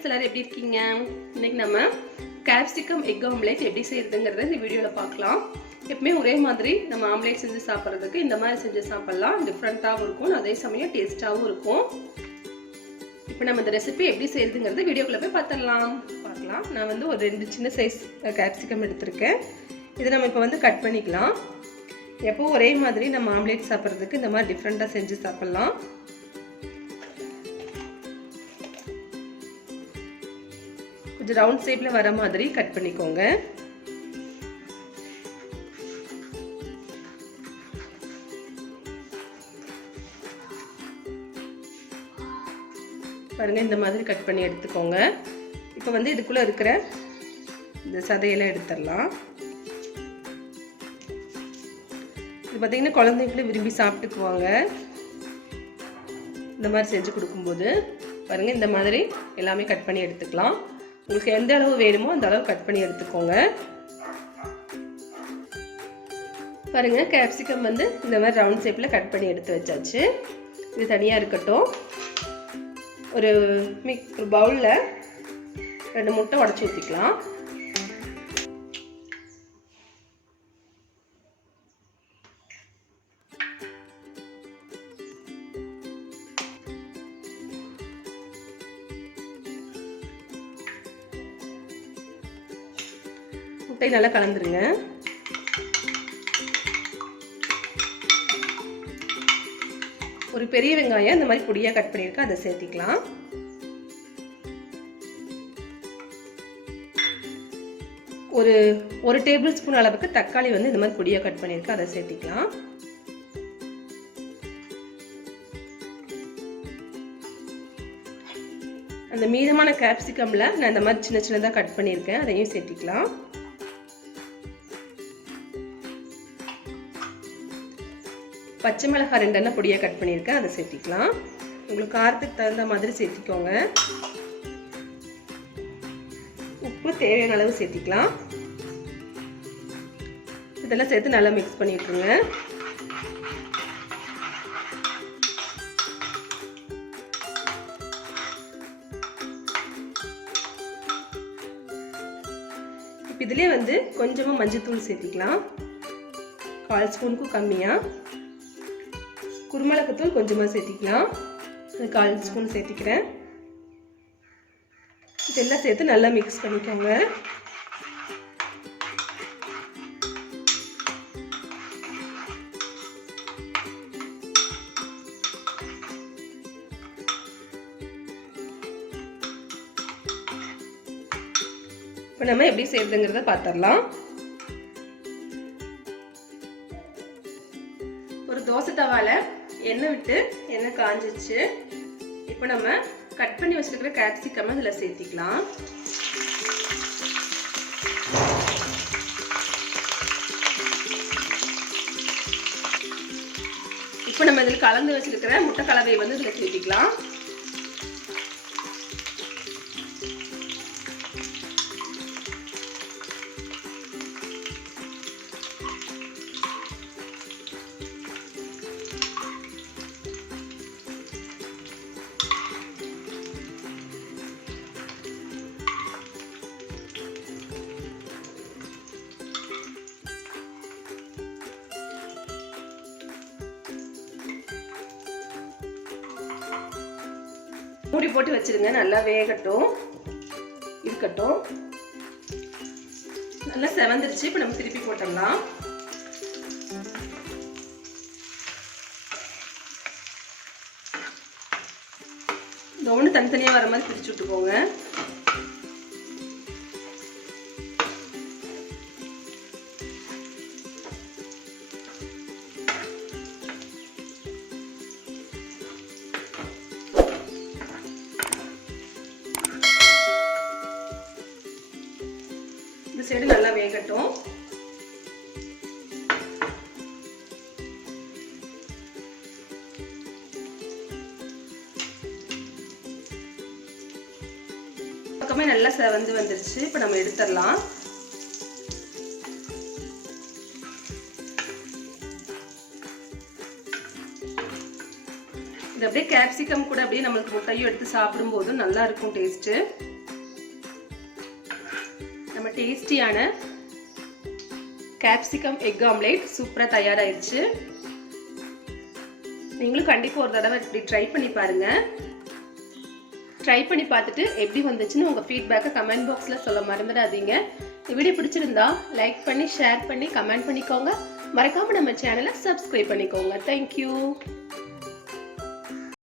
Friends எல்லாரும் எப்படி இருக்கீங்க? இன்னைக்கு நம்ம கேப்சிகம் எக் ஆம்லேட் எப்படி செய்யறதுங்கறத இந்த வீடியோல பார்க்கலாம். எப்பவுமே ஒரே மாதிரி நம்ம ஆம்லேட் செஞ்சு சாப்பிட்றதுக்கு இந்த மாதிரி செஞ்சு சாப்பிடலாம். டிஃப்ரெண்ட்டாகவும் இருக்கும், அதே சமயம் டேஸ்ட்டாகவும் இருக்கும். இப்போ நம்ம இந்த ரெசிபி எப்படி செய்யறதுங்கிறத வீடியோக்குள்ள போய் பார்க்கலாம். நான் வந்து ஒரு 2 சின்ன சைஸ் கேப்சிகம் எடுத்திருக்கேன். இதை நம்ம இப்போ வந்து கட் பண்ணிக்கலாம். எப்பவும் ஒரே மாதிரி நம்ம ஆம்லேட் சாப்பிட்றதுக்கு இந்த மாதிரி டிஃப்ரெண்ட்டாக செஞ்சு சாப்பிடலாம். கொஞ்சம் ரவுண்ட் ஷேப்பில் வர மாதிரி கட் பண்ணிக்கோங்க. பாருங்க, இந்த மாதிரி கட் பண்ணி எடுத்துக்கோங்க. இப்போ வந்து இதுக்குள்ளே இருக்கிற இந்த சதையெல்லாம் எடுத்துடலாம். இது பார்த்தீங்கன்னா குழந்தைங்களும் விரும்பி சாப்பிட்டுக்குவாங்க. இந்த மாதிரி செஞ்சு கொடுக்கும்போது பாருங்கள், இந்த மாதிரி எல்லாமே கட் பண்ணி எடுத்துக்கலாம். உங்களுக்கு எந்த அளவு வேணுமோ அந்த அளவு கட் பண்ணி எடுத்துக்கோங்க. பாருங்கள், கேப்சிகம் வந்து இந்த மாதிரி ரவுண்ட் ஷேப்பில் கட் பண்ணி எடுத்து வச்சாச்சு. இது தனியாக இருக்கட்டும். ஒரு பவுலில் 2 முட்டை உடச்சி ஊற்றிக்கலாம். முட்டை நல்லா கலந்துருங்க. ஒரு பெரிய வெங்காயம் இந்த மாதிரி பொடியாக கட் பண்ணியிருக்கேன், அதை சேர்த்திக்கலாம். ஒரு டேபிள் ஸ்பூன் அளவுக்கு தக்காளி வந்து இந்த மாதிரி பொடியாக கட் பண்ணியிருக்கேன், அதை சேர்த்திக்கலாம். அந்த மீதமான கேப்சிகம்ல நான் இந்த மாதிரி சின்ன சின்னதாக கட் பண்ணியிருக்கேன், அதையும் சேர்த்திக்கலாம். பச்சை மிளகாய் 2 எண்ணெய் பொடியாக கட் பண்ணியிருக்கேன், அதை சேர்த்திக்கலாம். உங்களுக்கு காரத்துக்கு தகுந்த மாதிரி சேர்த்திக்கோங்க. உப்பு தேவையான அளவு சேர்த்திக்கலாம். இதெல்லாம் சேர்த்து நல்லா மிக்ஸ் பண்ணி விட்டுருங்க. இப்போ இதுலேயே வந்து கொஞ்சமாக மஞ்சள்தூள் சேர்த்திக்கலாம். 1/4 ஸ்பூனுக்கும் கம்மியாக. குருமிளகுத்தூள் கொஞ்சமாக சேர்த்திக்கலாம். 1/4 ஸ்பூன் சேர்த்திக்கிறேன். இதெல்லாம் சேர்த்து நல்லா மிக்ஸ் பண்ணிக்கோங்க. இப்போ நம்ம எப்படி செய்யறதுங்கிறத பார்த்துடலாம். ஒரு தோசை தவால எண்ணெய் விட்டு எண்ணெய் காஞ்சிச்சு. இப்போ நம்ம கட் பண்ணி வச்சிருக்கிற கேப்சிகம் இதில் சேர்த்திக்கலாம். இப்போ நம்ம இதில் கலந்து வச்சிருக்கிற முட்டை கலவையை வந்து இதில் சேர்த்திக்கலாம். மூடி போட்டு வச்சிருங்க, நல்லா வேகட்டும். இருக்கட்டும். நல்லா செவந்துருச்சு. இப்போ நம்ம திருப்பி போட்டுடலாம். இந்த ஒன்று தனித்தனியாக வர மாதிரி பிரிச்சு விட்டுக்கோங்க. இந்த சைடு நல்லா வேகட்டும். பக்கமே நல்லா செவந்து வந்துருச்சு. இப்போ நம்ம எடுத்துடலாம். இது அப்படியே கேப்சிகம் கூட அப்படியே நமக்கு முட்டையும் எடுத்து சாப்பிடும்போது நல்லா இருக்கும் டேஸ்ட்டு. டேஸ்டியான கேப்சிகம் எக் ஆம்லேட் சூப்பராக தயாராகிடுச்சு. நீங்களும் கண்டிப்பாக ஒரு தடவை இப்படி ட்ரை பண்ணி பாருங்கள். ட்ரை பண்ணி பார்த்துட்டு எப்படி வந்துச்சுன்னு உங்கள் ஃபீட்பேக்கை கமெண்ட் பாக்ஸில் சொல்ல மறந்துடாதீங்க. இந்த வீடியோ பிடிச்சிருந்தா லைக் பண்ணி ஷேர் பண்ணி கமெண்ட் பண்ணிக்கோங்க. மறக்காமல் நம்ம சேனலை சப்ஸ்கிரைப் பண்ணிக்கோங்க. தேங்க்யூ.